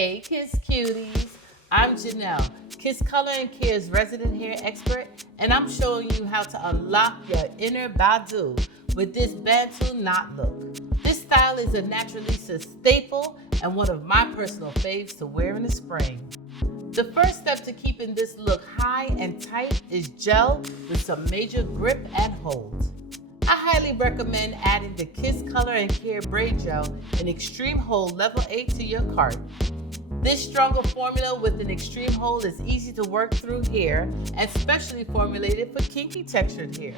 Hey Kiss Cuties, I'm Janelle, Kiss Color and Care's resident hair expert, and I'm showing you how to unlock your inner Badu with this Bantu knot look. This style is a naturalista staple and one of my personal faves to wear in the spring. The first step to keeping this look high and tight is gel with some major grip and hold. I highly recommend adding the Kiss Color and Care Braid Gel in Extreme Hold Level 8 to your cart. This stronger formula with an extreme hold is easy to work through hair and specially formulated for kinky textured hair.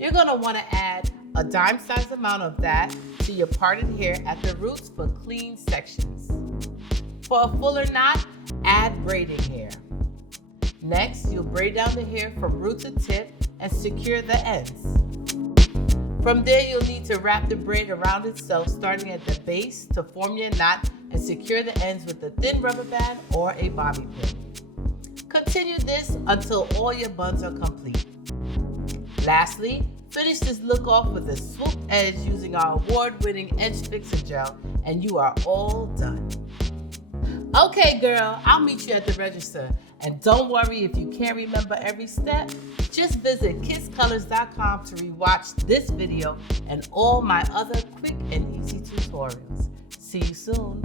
You're going to want to add a dime-sized amount of that to your parted hair at the roots for clean sections. For a fuller knot, add braiding hair. Next, you'll braid down the hair from root to tip and secure the ends. From there, you'll need to wrap the braid around itself, starting at the base to form your knot and secure the ends with a thin rubber band or a bobby pin. Continue this until all your buns are complete. Lastly, finish this look off with a swoop edge using our award-winning Edge Fixer Gel, and you are all done. Okay, girl, I'll meet you at the register. And don't worry if you can't remember every step. Just visit kisscolors.com to rewatch this video and all my other quick and easy tutorials. See you soon.